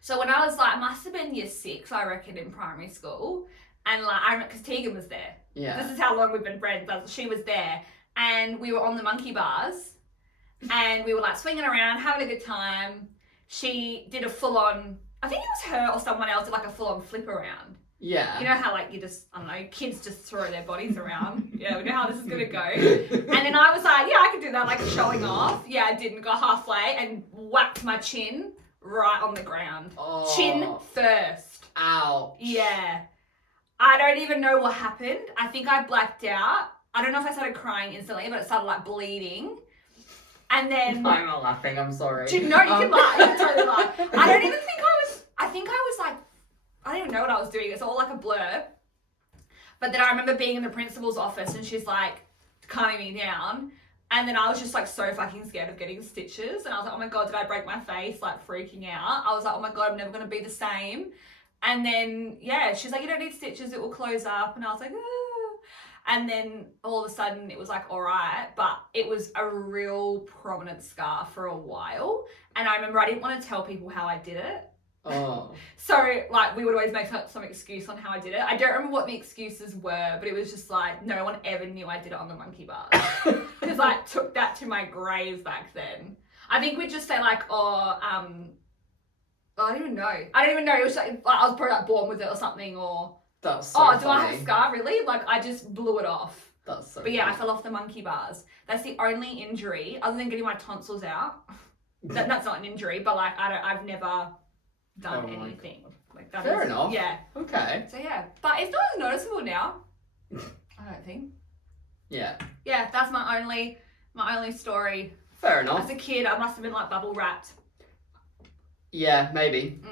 So when I was I must have been year 6, I reckon, in primary school, and because Tegan was there. Yeah. This is how long we've been friends. But she was there, and we were on the monkey bars, and we were swinging around, having a good time. She did a full-on. I think it was her or someone else did a full-on flip around. Yeah. You know how like you just, I don't know, kids just throw their bodies around. Yeah, we know how this is gonna go. And then I was like, yeah, I could do that, like showing off. Yeah, I didn't go halfway and whacked my chin right on the ground. Oh. Chin first. Ow. Yeah. I don't even know what happened. I think I blacked out. I don't know if I started crying instantly, but it started like bleeding. And then... I'm not laughing, I'm sorry. No, you can lie. You can totally lie. I don't even think I think I was like, I don't even know what I was doing. It's all like a blur. But then I remember being in the principal's office and she's like calming me down. And then I was just like so fucking scared of getting stitches. And I was like, oh my God, did I break my face? Like freaking out. I was like, oh my God, I'm never going to be the same. And then, yeah, she's like, you don't need stitches. It will close up. And I was like, ah. And then all of a sudden it was like, all right. But it was a real prominent scar for a while. And I remember I didn't want to tell people how I did it. Oh. So, like, we would always make some excuse on how I did it. I don't remember what the excuses were, but it was just like, no one ever knew I did it on the monkey bars. Because I took that to my grave back then. I think we'd just say, like, I don't even know. It was like I was probably like born with it or something, or... That's so funny. Do I have a scar, really? Like, I just blew it off. That's so But yeah, funny. I fell off the monkey bars. That's the only injury, other than getting my tonsils out. That's not an injury, but, like, I've never... done anything. Like that. Fair enough. Yeah. Okay. So yeah, but it's not as noticeable now. I don't think. Yeah. Yeah, that's my only story. Fair enough. As a kid, I must have been like bubble wrapped. Yeah, maybe.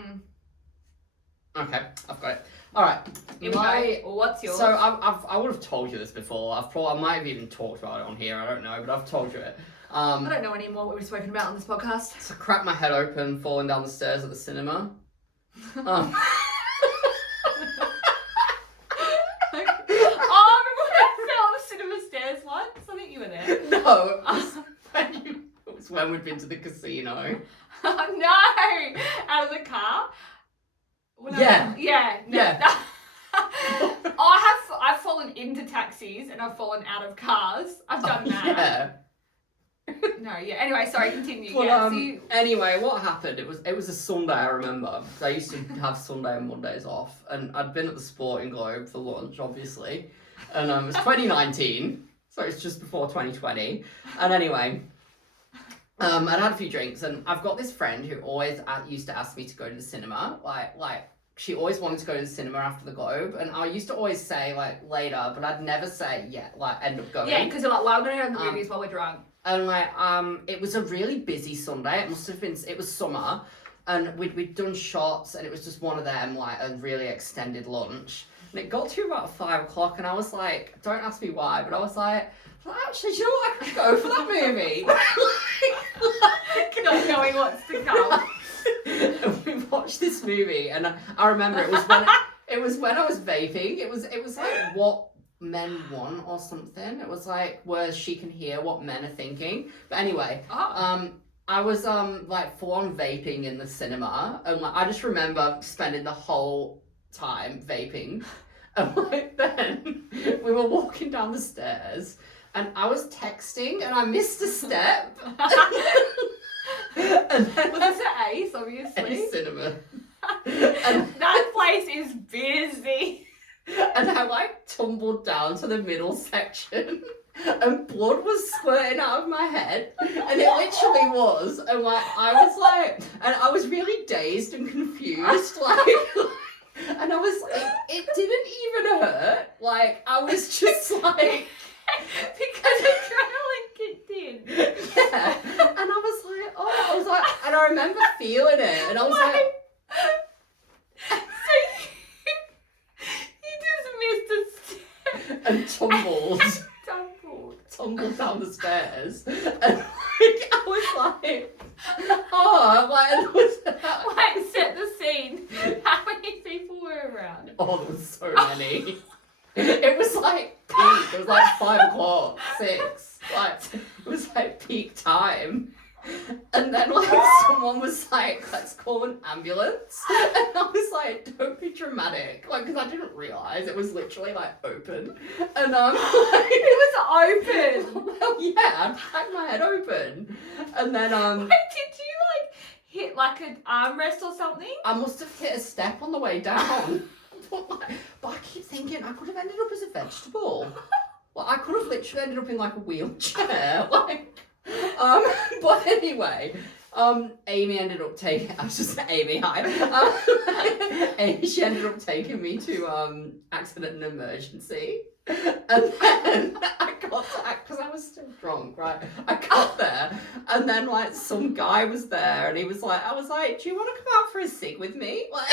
Okay, I've got it. All right. Here we go. Well, what's yours? So I would have told you this before. I might have even talked about it on here. I don't know, but I've told you it. I don't know anymore what we've spoken about on this podcast. So I cracked my head open, falling down the stairs at the cinema. Oh, remember when I fell off the cinema stairs once? I think you were there. No, it was when we'd been to the casino. Oh, no! Out of the car? Yeah. Yeah. No. Yeah. I've fallen into taxis and I've fallen out of cars. I've done that. Yeah. No, yeah. Anyway, sorry, continue. Well, yeah. So you... Anyway, what happened? It was a Sunday, I remember. So I used to have Sunday and Mondays off, and I'd been at the Sporting Globe for lunch, obviously, and it was 2019, so it's just before 2020. And anyway, I'd had a few drinks, and I've got this friend who always used to ask me to go to the cinema, like. She always wanted to go to the cinema after the Globe, and I used to always say, like, later, but I'd never say, yeah, like, end up going. Yeah, because you're like, well, I'm going to go to the movies while we're drunk. And, like, it was a really busy Sunday. It was summer, and we'd done shots, and it was just one of them, like, a really extended lunch. And it got to about 5 o'clock, and I was like, don't ask me why, but I was like, well, actually, do you know what? I could go for that movie. Not knowing what's to come. And we watched this movie, and I remember it was when I was vaping. It was like What Men Want or something. It was like where she can hear what men are thinking. But anyway, I was like full on vaping in the cinema, and like I just remember spending the whole time vaping. And like then we were walking down the stairs, and I was texting, and I missed a step. And then Was this at Ace, obviously? Ace Cinema. And that place is busy. And I like tumbled down to the middle section, and blood was squirting out of my head, and it literally was. And like I was like, and I was really dazed and confused, like. And I was like, it didn't even hurt. Like I was just like. Because adrenaline kicked in. Yeah. And I was like, and I remember feeling it, and I was like. So you just missed a step. And tumbled. Tumbled down the stairs. And like, I was like, oh, like, and it was Like, set the scene. How many people were around? Oh, there was so many. It was like peak. It was like 5 o'clock, 6. Like, it was like peak time. And then like someone was like, let's call an ambulance. And I was like, don't be dramatic. Like, because I didn't realise it was literally like open. And like, it was open. Well, yeah, I had my head open. And then Wait, did you like hit like an armrest or something? I must have hit a step on the way down. but I keep thinking I could have ended up as a vegetable. Well, I could have literally ended up in like a wheelchair. But anyway, Amy ended up taking. I was just Amy. Hi. Amy, she ended up taking me to accident and emergency, and then I got that because I was still drunk, right? I got there, and then like some guy was there, and he was like, I was like, do you want to come out for a cig with me? Like,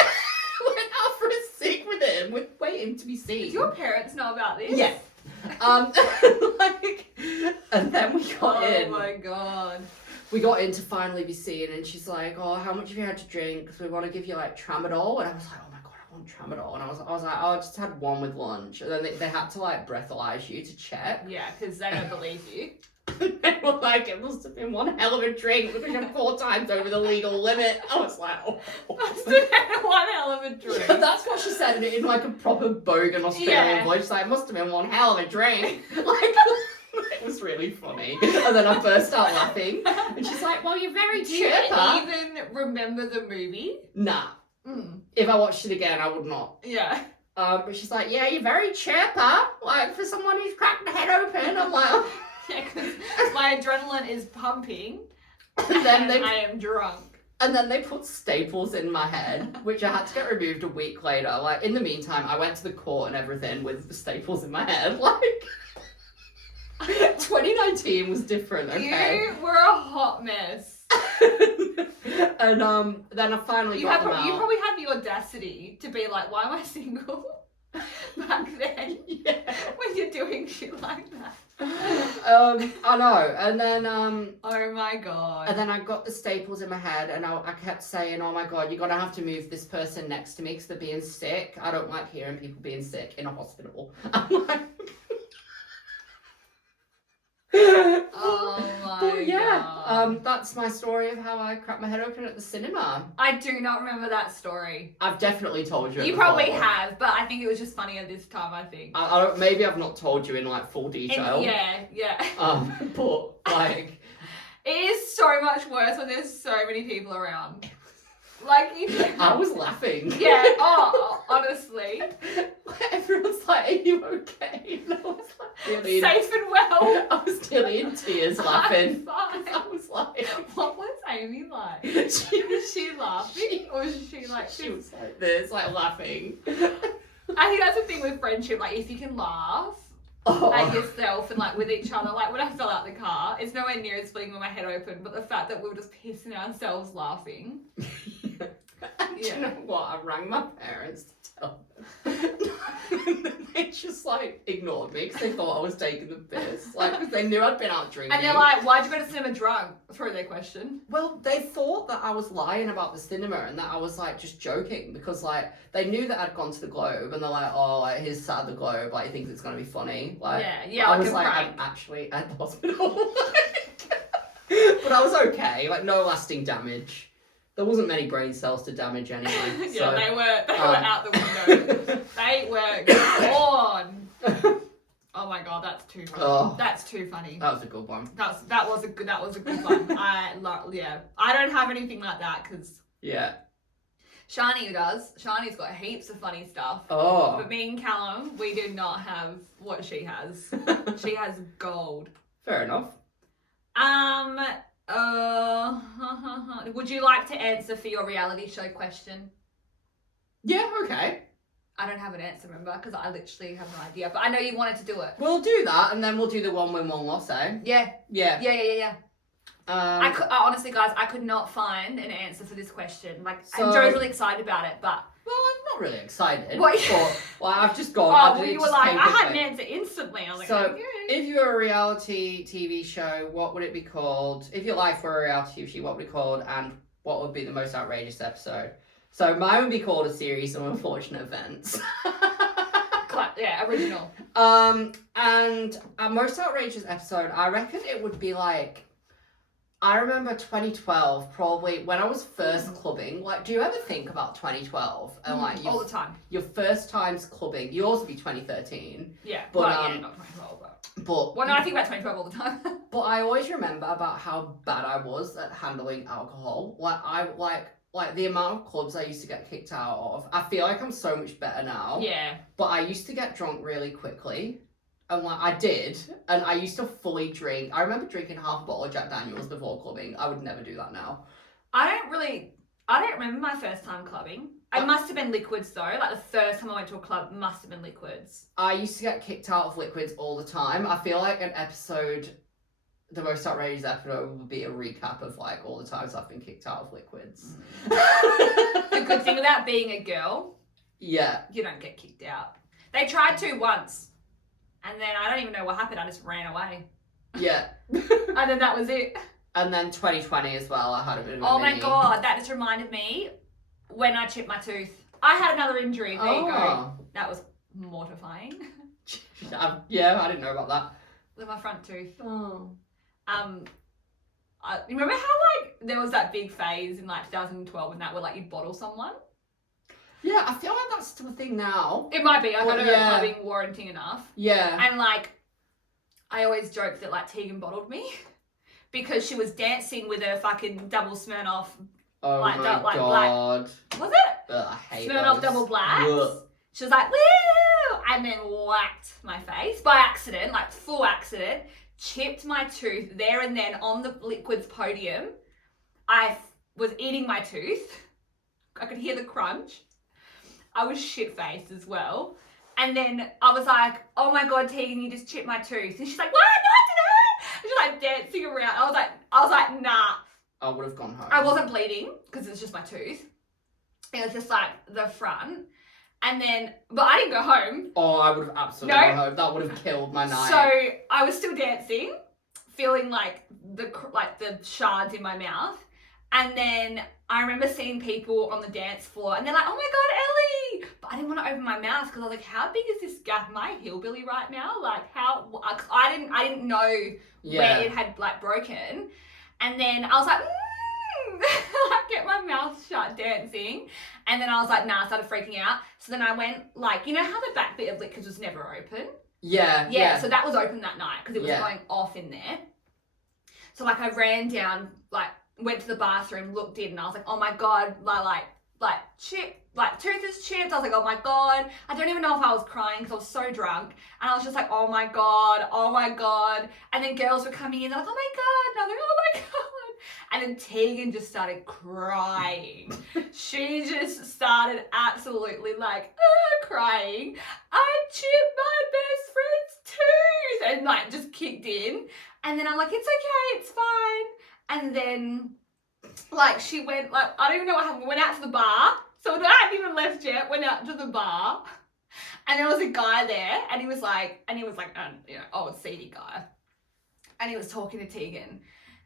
went out for a cig with him, with waiting to be seen. Do your parents know about this? Yeah. And then we got in. Oh my god. We got in to finally be seen, and she's like, "Oh, how much have you had to drink? Because we want to give you like tramadol." And I was like, "Oh my god, I want tramadol." And I was like, "Oh, I just had one with lunch." And then they had to like breathalyze you to check. Yeah, because they don't believe you. They were like, "It must have been one hell of a drink because you're 4 times over the legal limit." I was like, "Oh." Must have been one hell of a drink. That's what she said in like a proper bogan Australian voice. She's like, "It must have been one hell of a drink." Like, it was really funny. And then I burst out laughing. And she's like, "Well, you're very chipper." Do you even remember the movie? Nah. If I watched it again, I would not. Yeah. But she's like, "Yeah, you're very chipper. Like, for someone who's cracked the head open." I'm like, yeah, because my adrenaline is pumping. And then I am drunk. And then they put staples in my head, which I had to get removed a week later. Like, in the meantime, I went to the court and everything with the staples in my head. Like, 2019 was different, okay? You were a hot mess. And then I finally got them out. You probably had the audacity to be like, "Why am I single?" Back then. Yeah. When you're doing shit like that. I know. And then oh my god. And then I got the staples in my head, and I kept saying, "Oh my god, you're gonna have to move this person next to me because they're being sick. I don't like hearing people being sick in a hospital." I'm like, oh my god. That's my story of how I cracked my head open at the cinema. I do not remember that story. I've definitely told you. You probably have, but I think it was just funnier this time. I think. I don't. Maybe I've not told you in like full detail. Yeah. But like, it is so much worse when there's so many people around. Like, you know. I was laughing. Yeah. Oh, honestly. Everyone's like, "Are you okay?" And I was like, nearly safe and well. I was nearly in tears laughing. I'm fine. I was like, what was Amy like? Was she laughing, or was she like? She was like this, like laughing. I think that's the thing with friendship. Like, if you can laugh at yourself and like with each other. Like when I fell out the car, it's nowhere near as funny with my head open. But the fact that we were just pissing ourselves laughing. Do you know what? I rang my parents to tell them. They just like ignored me because they thought I was taking the piss. Like, because they knew I'd been out drinking. And they're like, "Why'd you go to cinema drunk?" Through their question. Well, they thought that I was lying about the cinema and that I was like just joking because like they knew that I'd gone to the Globe and they're like, "Oh, like he's sad the Globe. Like he thinks it's gonna be funny." Like, yeah. I was like, "I'm actually at the hospital," but I was okay. Like no lasting damage. There wasn't many brain cells to damage anyway. Yeah, so, they were out the window. They were gone. Oh my god, that's too funny. Oh. That's too funny. That was a good one. That was a good one. I don't have anything like that because Shani does. Shani's got heaps of funny stuff. Oh. But me and Callum, we do not have what she has. She has gold. Fair enough. Would you like to answer for your reality show question? Yeah, okay. I don't have an answer, remember, because I literally have no idea. But I know you wanted to do it. We'll do that, and then we'll do the one win, one loss, eh? Yeah. Yeah. Honestly, guys, I could not find an answer for this question. Like, So- Joe's really excited about it, but Well, I'm not really excited. What? Well, I've just gone. you were like, I had an answer instantly. I was like, So, okay. if you were a reality TV show, what would it be called? If your life were a reality TV show, what would it be called? And what would be the most outrageous episode? So mine would be called A Series of Unfortunate Events. Yeah, original. And a most outrageous episode, I reckon it would be like, I remember 2012, probably when I was first clubbing. Like, do you ever think about 2012 and like all the time? Your first times clubbing? Yours would be 2013. Yeah, but not 2012. But well, no, I think about 2012 all the time. But I always remember about how bad I was at handling alcohol. Like like the amount of clubs I used to get kicked out of. I feel like I'm so much better now. Yeah. But I used to get drunk really quickly. And like I did, and I used to fully drink. I remember drinking half a bottle of Jack Daniels before clubbing. I would never do that now. I don't remember my first time clubbing. It must have been liquids though. Like the first time I went to a club must have been liquids. I used to get kicked out of liquids all the time. I feel like an episode, the most outrageous episode, would be a recap of like all the times I've been kicked out of liquids. The good thing about being a girl, yeah, you don't get kicked out. They tried to once. And then I don't even know what happened. I just ran away. Yeah. And then that was it. And then 2020 as well. I had a bit of a Oh mini. my God. That just reminded me when I chipped my tooth. I had another injury. There you go. That was mortifying. Yeah, I didn't know about that. With my front tooth. Oh. Remember how like there was that big phase in like 2012 when that where like you'd bottle someone? Yeah, I feel like that's still a thing now. It might be. I don't know if yeah. I'm being warranting enough. Yeah. And like, I always joked that like Tegan bottled me because she was dancing with her fucking double Smirnoff. Oh like, my like God. Black. Was it? Ugh, I hate Smirnoff those. double blacks. Ugh. She was like, woo! And then whacked my face by accident, like full accident. Chipped my tooth there and then on the liquids podium. I was eating my tooth. I could hear the crunch. I was shit-faced as well. And then I was like, oh my God, Tegan, you just chipped my tooth. And she's like, what? No, I didn't. She's like dancing around. I was like, nah. I would have gone home. I wasn't bleeding because it's just my tooth. It was just like the front. And then, but I didn't go home. Oh, I would have absolutely gone home. That would have killed my night. So I was still dancing, feeling like the shards in my mouth. And then I remember seeing people on the dance floor and they're like, oh my God, Ellie. But I didn't want to open my mouth because I was like, how big is this gap? Am I hillbilly right now? Like I didn't know where it had like broken. And then I was like, I get my mouth shut dancing. And then I was like, nah, I started freaking out. So then I went like, you know how the back bit of liquors was never open? Yeah. So that was open that night because it was going off in there. So like I ran down, like went to the bathroom, looked in, and I was like, oh my God, tooth is chipped. I was like, oh my God. I don't even know if I was crying because I was so drunk. And I was just like, oh my God. And then girls were coming in, they're like, oh my God. And I was like, oh my God. And then Tegan just started crying. She just started absolutely like crying. I chipped my best friend's tooth. And like just kicked in. And then I'm like, it's okay, it's fine. And then like she went, like, I don't even know what happened. We went out to the bar. So I hadn't even left yet, went out to the bar. And there was a guy there and he was like, old seedy guy. And he was talking to Tegan.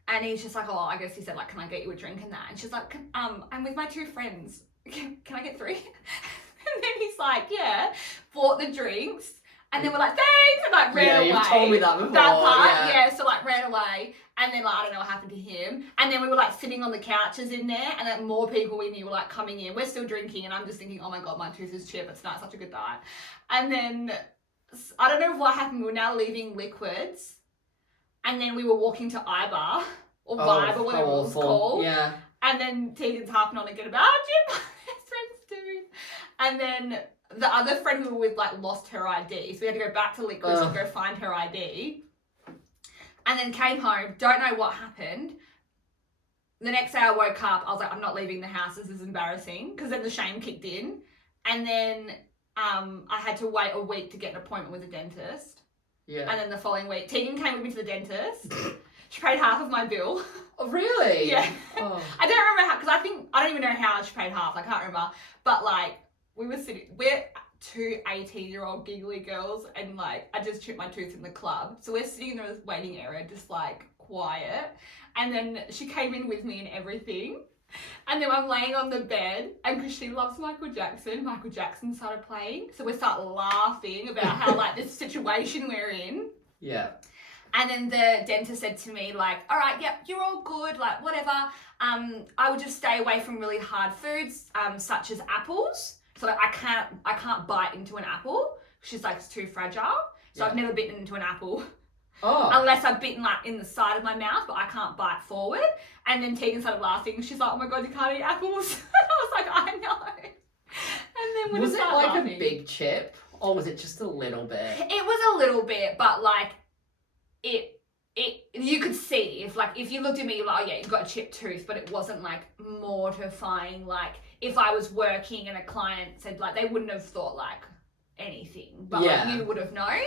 And he's just like, oh, I guess he said, like, can I get you a drink and that? And she's like, I'm with my two friends. Can I get 3? And then he's like, yeah, bought the drinks. And then we're like, thanks, and like ran away. Yeah, you've told me that before. That part, so like ran away. And then like, I don't know what happened to him. And then we were like sitting on the couches in there and like more people we knew were like coming in. We're still drinking and I'm just thinking, oh my God, my tooth is chipped. It's not such a good night. And then, I don't know what happened. We were now leaving liquids. And then we were walking to iBar or Vibe or whatever it was called. Yeah. And then Tegan's harping on again about, Jim, my best friend's tooth. And then the other friend we were with like lost her ID. So we had to go back to liquids and go find her ID. And then came home, don't know what happened. The next day I woke up, I was like, I'm not leaving the house, this is embarrassing. Because then the shame kicked in. And then I had to wait a week to get an appointment with a dentist. Yeah. And then the following week, Tegan came with me to the dentist. She paid half of my bill. Oh, really? Yeah. Oh. I don't remember how, because I don't even know how she paid half. I can't remember. But like, we're 2 18-year-old giggly girls and like, I just chipped my tooth in the club. So we're sitting in the waiting area, just like quiet. And then she came in with me and everything. And then I'm laying on the bed, and because she loves Michael Jackson started playing. So we start laughing about how like this situation we're in. Yeah. And then the dentist said to me like, all right, yep, you're all good, like whatever. I would just stay away from really hard foods, such as apples. So like, I can't bite into an apple. She's like, it's too fragile. So I've never bitten into an apple. Oh. Unless I've bitten like in the side of my mouth, but I can't bite forward. And then Tegan started laughing. She's like, oh my God, you can't eat apples. And I was like, I know. And then we Was just it started like laughing. a big chip? Or was it just a little bit? It was a little bit, but like you could see if you looked at me, you're like, oh yeah, you've got a chipped tooth, but it wasn't like mortifying. Like if I was working and a client said like, they wouldn't have thought like anything, but like you would have known.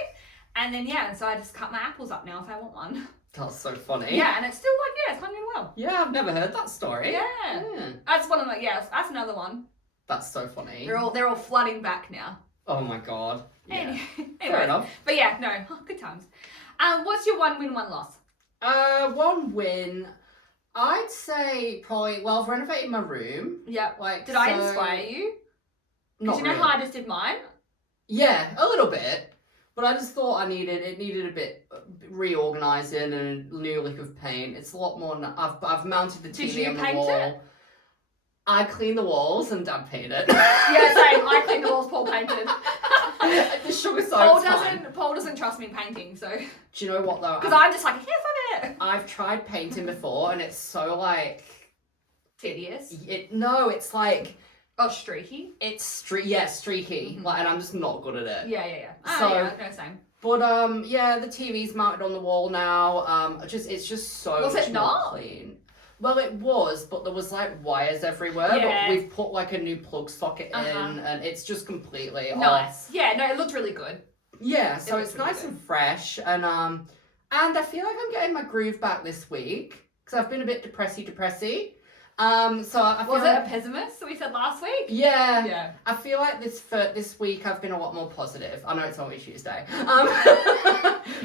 And then so I just cut my apples up now if I want one. That's so funny. Yeah, and it's still like it's hanging well. Yeah, I've never heard that story. Yeah. That's one of my that's another one. That's so funny. They're all flooding back now. Oh my God. Yeah. Anyway, Fair enough. But good times. What's your 1 win, 1 loss? 1 win. I'd say probably. Well, I've renovated my room. Yeah. Like, did I inspire you? Not Because you know really. how I just did mine. Yeah, a little bit. But I just thought it needed a bit reorganising and a new lick of paint. It's a lot more. I've mounted the Did TV you on the paint wall. it? I cleaned the walls and Dad painted it. Yeah, same. I cleaned the walls. Paul painted. The sugar side's Paul doesn't trust me painting, so. Do you know what though? Because I'm just like, fuck it. I've tried painting before and it's so like Tedious. It's like Streaky. it's streaky. Mhm. Like, and I'm just not good at it. Yeah. No, same. But the TV's mounted on the wall now. It's just so Was much it more not? clean. Well, it was, but there was like wires everywhere. Yeah. But we've put like a new plug socket in, and it's just completely off. Nice. Yeah, no, it looked really good. Yeah, so It it's looks really nice good. and fresh, and I feel like I'm getting my groove back this week because I've been a bit depressy. So I feel Was like, it a pessimist that we said last week? yeah. Yeah. I feel like this week I've been a lot more positive. I know it's only Tuesday.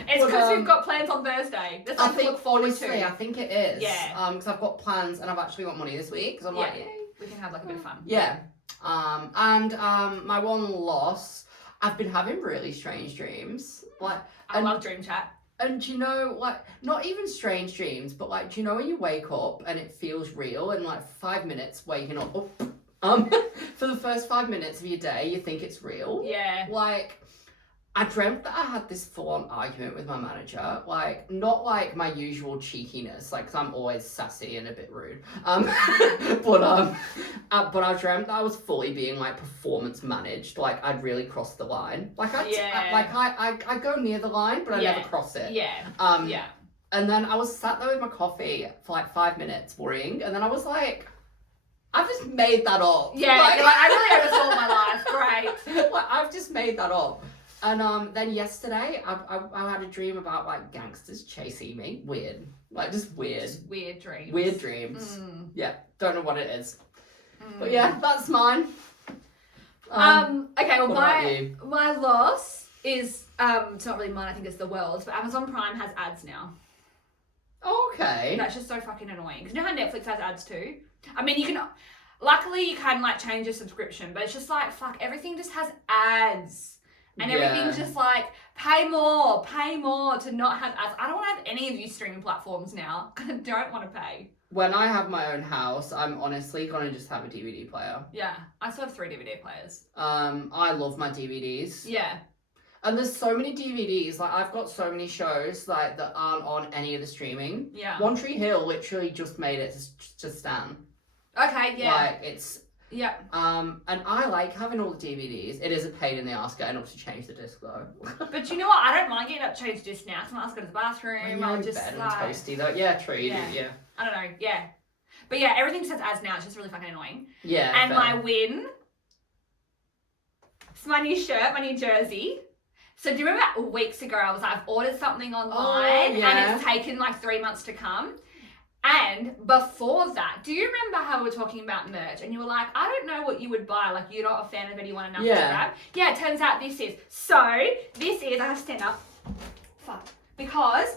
It's because we've got plans on Thursday. There's I something to think look forward honestly, to. I think it is. Yeah. Because I've got plans and I've actually got money this week. Because I'm like, yay. We can have like a bit of fun. Yeah. And my 1 loss. I've been having really strange dreams. Like, I love dream chat. and do you know, like, not even strange dreams, but like, do you know when you wake up and it feels real and like 5 minutes waking up, for the first 5 minutes of your day, you think it's real? Yeah. Like, I dreamt that I had this full-on argument with my manager, like, not like my usual cheekiness, like, because I'm always sassy and a bit rude, but I dreamt that I was fully being, like, performance managed, like, I'd really crossed the line, like, I go near the line, but I never cross it, Yeah. and then I was sat there with my coffee for, like, 5 minutes worrying, and then I was like, I've just made that up. Yeah, like, you're like, I really overthought my life. Great. like, I've just made that up. And then yesterday, I had a dream about like gangsters chasing me. Weird, like just weird. Just weird dreams. Weird dreams. Mm. Yeah, don't know what it is. Mm. But yeah, that's mine. Okay, well what about you? my loss is it's not really mine, I think it's the world's, but Amazon Prime has ads now. Okay. That's just so fucking annoying. Because you know how Netflix has ads too? I mean, luckily you can like change your subscription, but it's just like, fuck, everything just has ads. And everything's just like, pay more to not have ads. I don't want to have any of you streaming platforms now because I don't want to pay. When I have my own house, I'm honestly gonna just have a DVD player. Yeah, I still have 3 DVD players. I love my DVDs. Yeah. And there's so many DVDs, like I've got so many shows like that aren't on any of the streaming. Yeah. One Tree Hill literally just made it to Stan. Okay, yeah. Like it's Yeah. and I like having all the DVDs. It is a pain in the ass getting up to change the disc though. But you know what? I don't mind getting up to change disc now. So I have to go to the bathroom. You're I'll in just bed and like, toasty though. Yeah, true. You Yeah. do. Yeah. I don't know. Yeah. But yeah, everything says ads now. It's just really fucking annoying. Yeah. And fair. my win. It's my new shirt, my new jersey. So do you remember weeks ago I was like, I've ordered something online yeah. and it's taken like 3 months to come. And before that, do you remember how we were talking about merch and you were like, I don't know what you would buy, like you're not a fan of anyone enough to grab? Yeah, it turns out this is. So this is, I have to stand up. Fuck. Because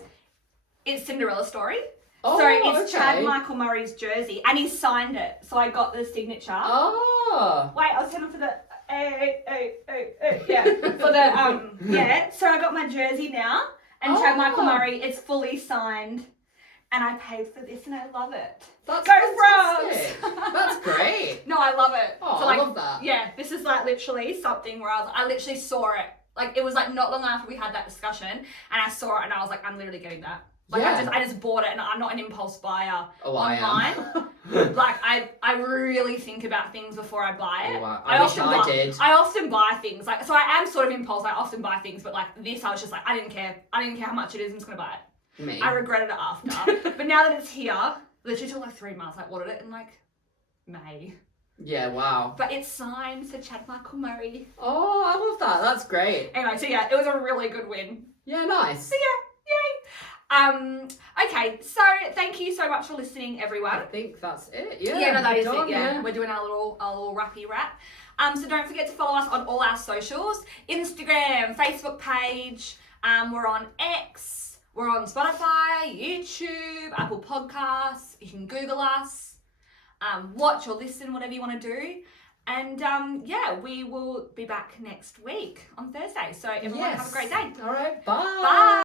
it's Cinderella story. Oh, so it's okay. Chad Michael Murray's jersey and he signed it. So I got the signature. Oh. Wait, I was turning for the yeah. For the yeah. So I got my jersey now and Chad Michael Murray, it's fully signed. And I paid for this and I love it. That's Go fantastic. Frogs! That's great. No, I love it. Oh, so like, I love that. Yeah, this is like literally something where I literally saw it Like, it was like not long after we had that discussion, and I saw it, and I was like, I'm literally getting that. Like, Yeah. I just bought it, and I'm not an impulse buyer I online. am. Like, I really think about things before I buy it. I wish I did. I often buy things. Like, so I am sort of impulse. I often buy things, but like this, I was just like, I didn't care. I didn't care how much it is. I'm just gonna buy it. Me. I regretted it after. But now that it's here, literally took like 3 months. I ordered it in like May. Yeah, wow. But it's signed to Chad Michael Murray. Oh, I love that. That's great. Anyway, so yeah, it was a really good win. Yeah, nice. So yeah, yay. Okay, so thank you so much for listening, everyone. I think that's it. Yeah, Yeah, no, that is done, it. Yeah. We're doing our little rappy rap. So don't forget to follow us on all our socials: Instagram, Facebook page. We're on X. We're on Spotify, YouTube, Apple Podcasts. You can Google us. Watch or listen, whatever you want to do. And yeah, we will be back next week on Thursday. So everyone have a great day. All right, bye. Bye.